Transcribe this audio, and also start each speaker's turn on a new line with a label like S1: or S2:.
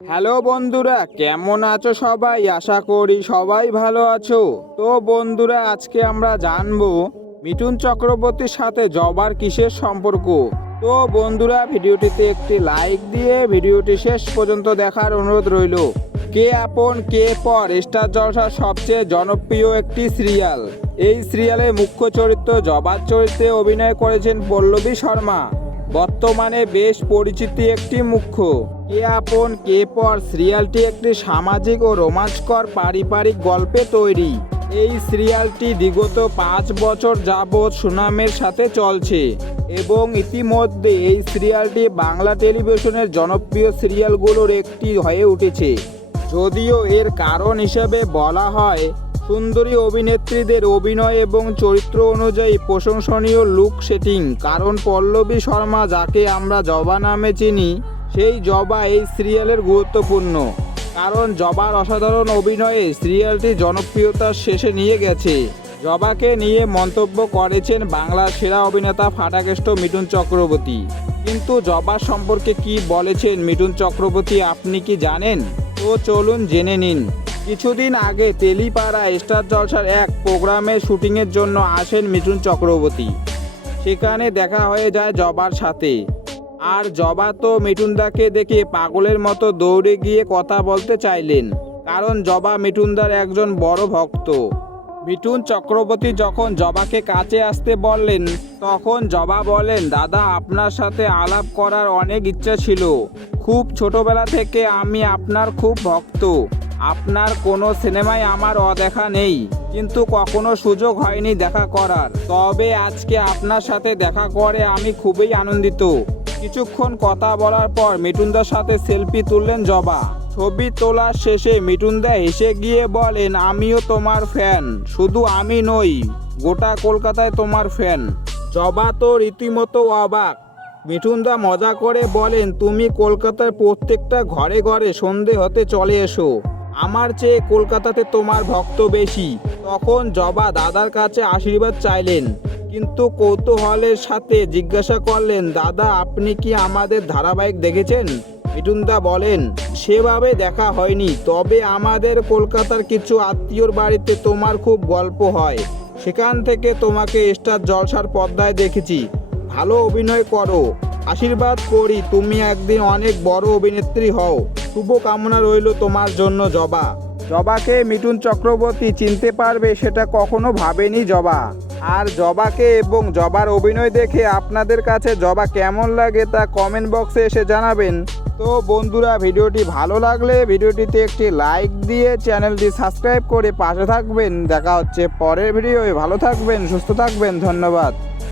S1: Hello বন্ধুরা, কেমন আছো সবাই? আশা করি সবাই ভালো আছো। তো বন্ধুরা, আজকে আমরা জানব মিঠুন চক্রবর্তীর সাথে জবার কিসের সম্পর্ক। তো বন্ধুরা, ভিডিওটিতে একটি লাইক দিয়ে ভিডিওটি শেষ পর্যন্ত দেখার অনুরোধ রইল। কে আপন, কে পর, স্টার জলসার সবচেয়ে জনপ্রিয় একটি সিরিয়াল। এই সিরিয়ালে মুখ্য চরিত্র জবার চরিত্রে অভিনয় করেছেন পল্লবী শর্মা। বর্তমানে বেশ পরিচিতি একটি মুখ্য। কে আপন, কে পর সিরিয়ালটি একটি সামাজিক ও রোমাঞ্চকর পারিবারিক গল্পে তৈরি। এই সিরিয়ালটি বিগত পাঁচ বছর যাবৎ সুনামের সাথে চলছে এবং ইতিমধ্যে এই সিরিয়ালটি বাংলা টেলিভিশনের জনপ্রিয় সিরিয়ালগুলোর একটি হয়ে উঠেছে। যদিও এর কারণ হিসেবে বলা হয়, সুন্দরী অভিনেত্রীদের অভিনয় এবং চরিত্র অনুযায়ী প্রশংসনীয় লুক সেটিং, কারণ পল্লবী শর্মা, যাকে আমরা জবা নামে চিনি সেই জবা এই সিরিয়ালের গুরুত্বপূর্ণ। কারণ জবার অসাধারণ অভিনয়ে সিরিয়ালটি জনপ্রিয়তার শেষে নিয়ে গেছে। জবাকে নিয়ে মন্তব্য করেছেন বাংলার সেরা অভিনেতা ফাটাকেষ্ট মিঠুন চক্রবর্তী। কিন্তু জবা সম্পর্কে কি বলেছেন মিঠুন চক্রবর্তী আপনি কি জানেন? তো চলুন জেনে নিন। কিছুদিন আগে তেলিপাড়া স্টার জলসার এক প্রোগ্রামের শুটিংয়ের জন্য আসেন মিঠুন চক্রবর্তী। সেখানে দেখা হয়ে যায় জবার সাথে। আর জবা তো মিঠুনদাকে দেখে পাগলের মতো দৌড়ে গিয়ে কথা বলতে চাইলেন, কারণ জবা মিঠুনদার একজন বড় ভক্ত। মিঠুন চক্রবর্তী যখন জবাকে কাছে আসতে বললেন, তখন জবা বলেন দাদা, আপনার সাথে আলাপ করার অনেক ইচ্ছা ছিল। খুব ছোটবেলা থেকে আমি আপনার খুব ভক্ত। আপনার কোনো সিনেমায় আমার অদেখা নেই, কিন্তু কখনো সুযোগ হয়নি দেখা করার। তবে আজকে আপনার সাথে দেখা করে আমি খুবই আনন্দিত। কিছুক্ষণ কথা বলার পর মিঠুনদার সাথে সেলফি তুললেন জবা। ছবি তোলার শেষে মিঠুনদা হেসে গিয়ে বলেন, আমিও তোমার ফ্যান শুধু আমি নই, গোটা কলকাতায় তোমার ফ্যান জবা তো রীতিমতো অবাক। মিঠুনদা মজা করে বলেন, তুমি কলকাতার প্রত্যেকটা ঘরে ঘরে সন্ধে হতে চলে এসো। আমার চেয়ে কলকাতাতে তোমার ভক্ত বেশি। তখন জবা দাদার কাছে আশীর্বাদ চাইলেন। কিন্তু কৌতূহলের সাথে জিজ্ঞাসা করলেন, দাদা, আপনি কি আমাদের ধারাবাহিক দেখেছেন? মিঠুনদা বলেন, সেভাবে দেখা হয়নি। তবে আমাদের কলকাতার কিছু আত্মীয়র বাড়িতে তোমার খুব গল্প হয়। সেখান থেকে তোমাকে স্টার জলসার পর্দায় দেখেছি। ভালো অভিনয় করো। আশীর্বাদ করি, তুমি একদিন অনেক বড় অভিনেত্রী হও। শুভ কামনা রইল তোমার জন্য, জবা। জবাকে মিঠুন চক্রবর্তী চিনতে পারবে, সেটা কখনো ভাবেনি জবা। আর জবাকে এবং জবার অভিনয় দেখে আপনাদের কাছে জবা কেমন লাগে তা কমেন্ট বক্সে এসে জানাবেন। তো বন্ধুরা, ভিডিওটি ভালো লাগলে ভিডিওটিতে একটি লাইক দিয়ে চ্যানেলটি সাবস্ক্রাইব করে পাশে থাকবেন। দেখা হচ্ছে পরের ভিডিওয়ে। ভালো থাকবেন, সুস্থ থাকবেন। ধন্যবাদ।